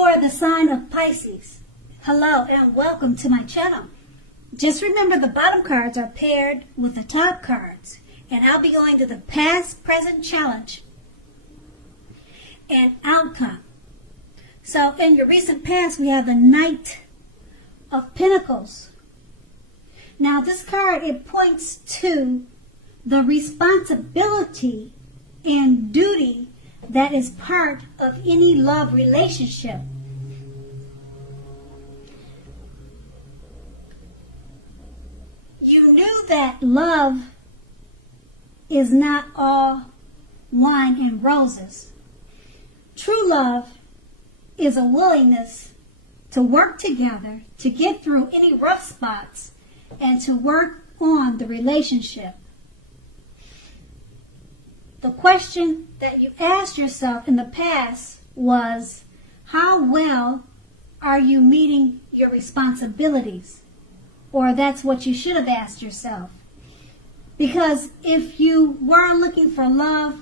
for the sign of Pisces. Hello and welcome to my channel. Just remember the bottom cards are paired with the top cards, and I'll be going to the past, present challenge and outcome. So in your recent past, we have the Knight of Pentacles. Now this card, it points to the responsibility and duty that is part of any love relationship. You knew that love is not all wine and roses. True love is a willingness to work together to get through any rough spots and to work on the relationship. The question that you asked yourself in the past was, how well are you meeting your responsibilities? Or that's what you should have asked yourself. Because if you were looking for love,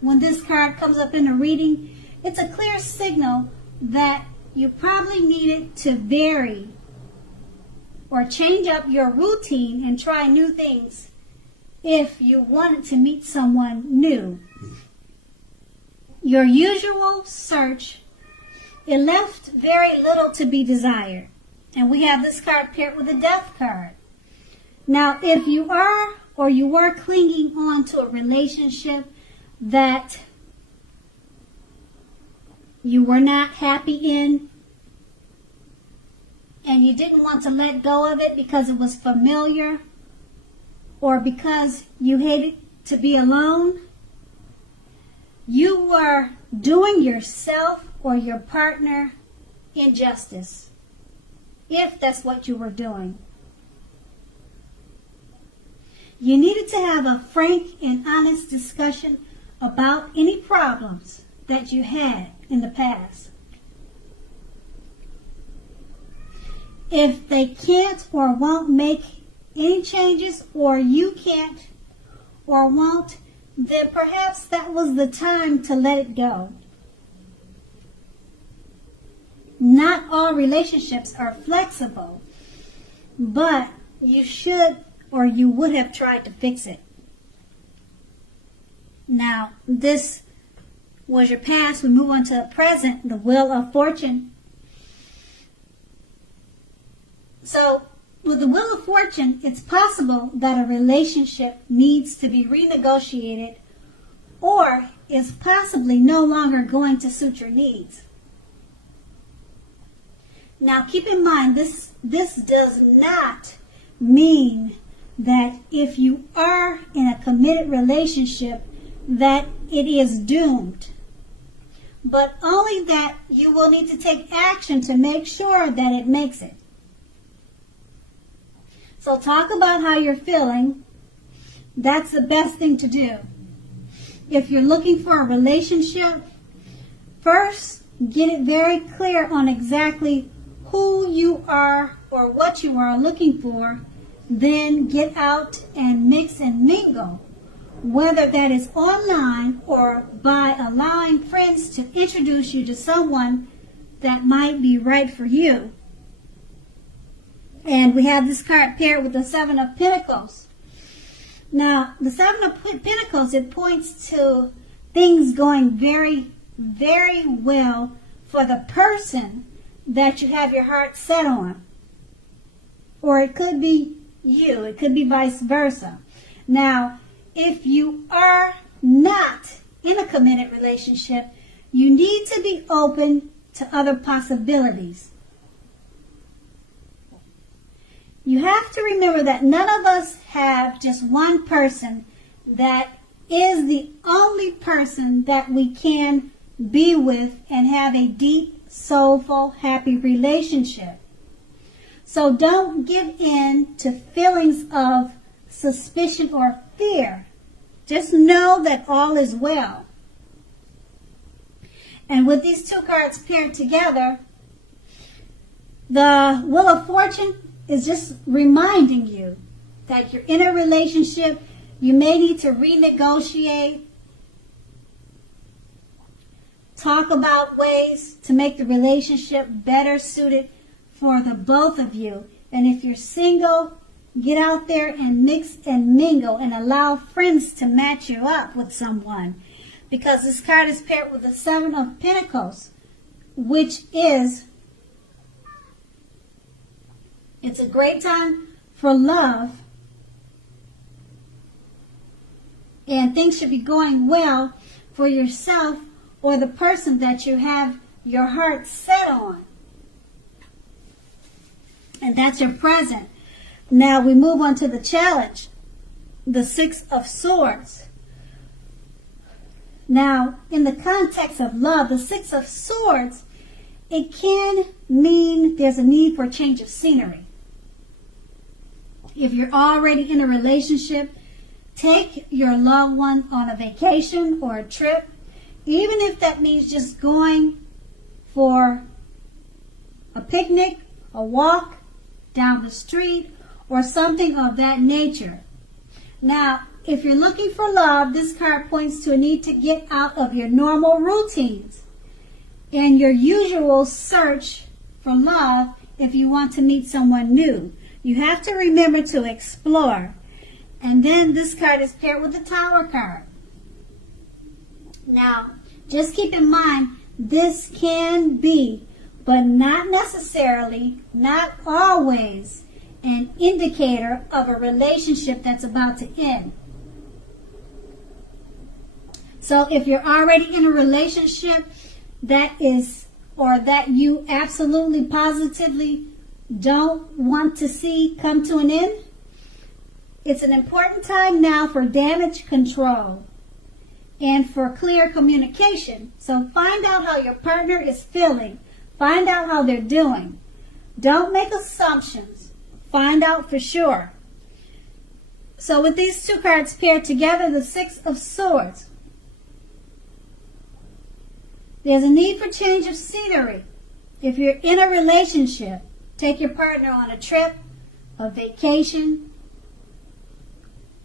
when this card comes up in a reading, it's a clear signal that you probably needed to vary or change up your routine and try new things if you wanted to meet someone new. Your usual search, it left very little to be desired. And we have this card paired with a Death card. Now, if you are or you were clinging on to a relationship that you were not happy in, and you didn't want to let go of it because it was familiar, or because you hated to be alone, you were doing yourself or your partner injustice, if that's what you were doing. You needed to have a frank and honest discussion about any problems that you had in the past. If they can't or won't make any changes, or you can't or won't, then perhaps that was the time to let it go. Not all relationships are flexible, but you should or you would have tried to fix it. Now, this was your past. We move on to the present, the Wheel of Fortune. So, with the Wheel of Fortune, it's possible that a relationship needs to be renegotiated or is possibly no longer going to suit your needs. Now, keep in mind, this does not mean that if you are in a committed relationship that it is doomed, but only that you will need to take action to make sure that it makes it. So talk about how you're feeling. That's the best thing to do. If you're looking for a relationship, first get it very clear on exactly who you are or what you are looking for. Then get out and mix and mingle, whether that is online or by allowing friends to introduce you to someone that might be right for you. And we have this card paired with the Seven of Pentacles. Now, the Seven of Pentacles, it points to things going very, very well for the person that you have your heart set on. Or it could be you. It could be vice versa. Now, if you are not in a committed relationship, you need to be open to other possibilities. You have to remember that none of us have just one person that is the only person that we can be with and have a deep, soulful, happy relationship. So don't give in to feelings of suspicion or fear. Just know that all is well. And with these two cards paired together, the Wheel of Fortune is just reminding you that you're in a relationship. You may need to renegotiate Talk about ways to make the relationship better suited for the both of you. And if you're single, get out there and mix and mingle and allow friends to match you up with someone. Because this card is paired with the Seven of Pentacles, which is, it's a great time for love. And things should be going well for yourself or the person that you have your heart set on. And that's your present. Now we move on to the challenge, the Six of Swords. Now, in the context of love, the Six of Swords, it can mean there's a need for a change of scenery. If you're already in a relationship, take your loved one on a vacation or a trip, even if that means just going for a picnic, a walk down the street, or something of that nature. Now, if you're looking for love, this card points to a need to get out of your normal routines and your usual search for love if you want to meet someone new. You have to remember to explore. And then this card is paired with the Tower card. Now, just keep in mind, this can be, but not necessarily, not always, an indicator of a relationship that's about to end. So if you're already in a relationship that is, or that you absolutely positively don't want to see come to an end, it's an important time now for damage control and for clear communication. So find out how your partner is feeling. Find out how they're doing. Don't make assumptions. Find out for sure. So with these two cards paired together, the Six of Swords, there's a need for change of scenery. If you're in a relationship, take your partner on a trip, a vacation.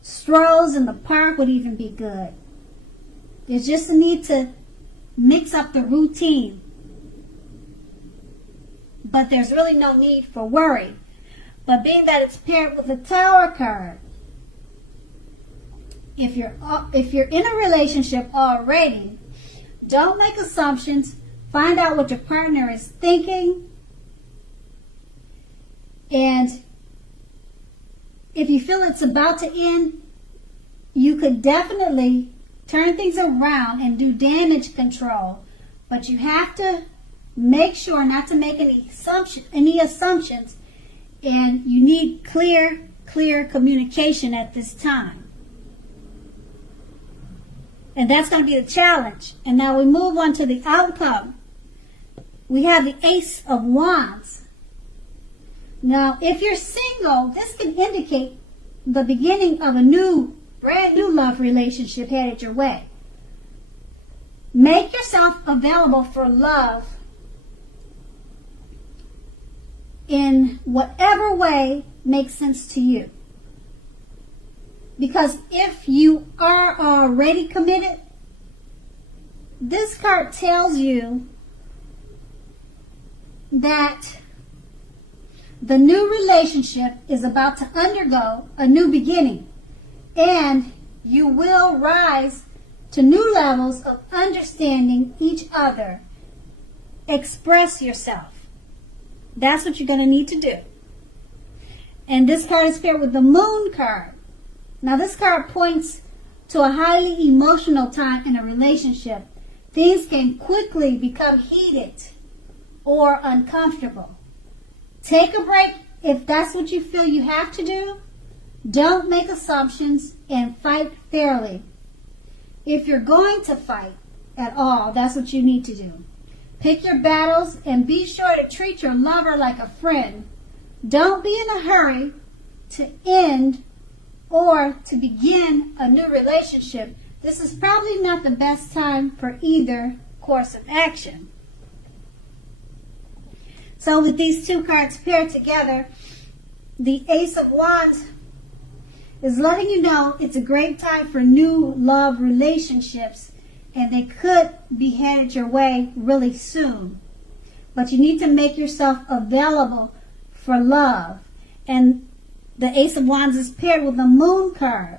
Strolls in the park would even be good. There's just a need to mix up the routine. But there's really no need for worry. But being that it's paired with the Tower card, if you're in a relationship already, don't make assumptions. Find out what your partner is thinking. And if you feel it's about to end, you could definitely turn things around and do damage control. But you have to make sure not to make any assumptions. And you need clear communication at this time. And that's going to be the challenge. And now we move on to the outcome. We have the Ace of Wands. Now, if you're single, this can indicate the beginning of a brand new love relationship headed your way. Make yourself available for love in whatever way makes sense to you. Because if you are already committed, this card tells you that the new relationship is about to undergo a new beginning, and you will rise to new levels of understanding each other. Express yourself. That's what you're going to need to do. And this card is paired with the Moon card. Now this card points to a highly emotional time in a relationship. Things can quickly become heated or uncomfortable. Take a break if that's what you feel you have to do. Don't make assumptions and fight fairly. If you're going to fight at all, that's what you need to do. Pick your battles and be sure to treat your lover like a friend. Don't be in a hurry to end or to begin a new relationship. This is probably not the best time for either course of action. So with these two cards paired together, the Ace of Wands is letting you know it's a great time for new love relationships and they could be headed your way really soon. But you need to make yourself available for love. And the Ace of Wands is paired with the Moon card.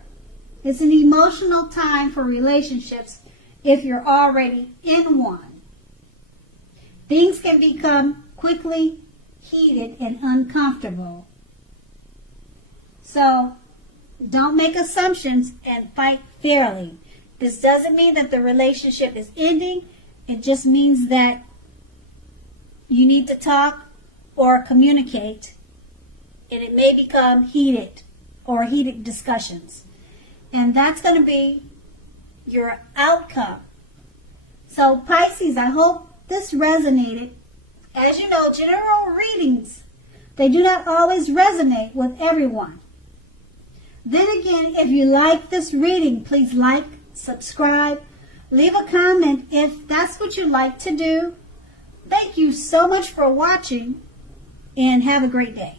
It's an emotional time for relationships if you're already in one. Things can become quickly heated and uncomfortable. So don't make assumptions and fight fairly. This doesn't mean that the relationship is ending. It just means that you need to talk or communicate, and it may become heated or heated discussions. And that's going to be your outcome. So Pisces, I hope this resonated. As you know, general readings, they do not always resonate with everyone. Then again, if you like this reading, please like, subscribe, leave a comment if that's what you like to do. Thank you so much for watching, and have a great day.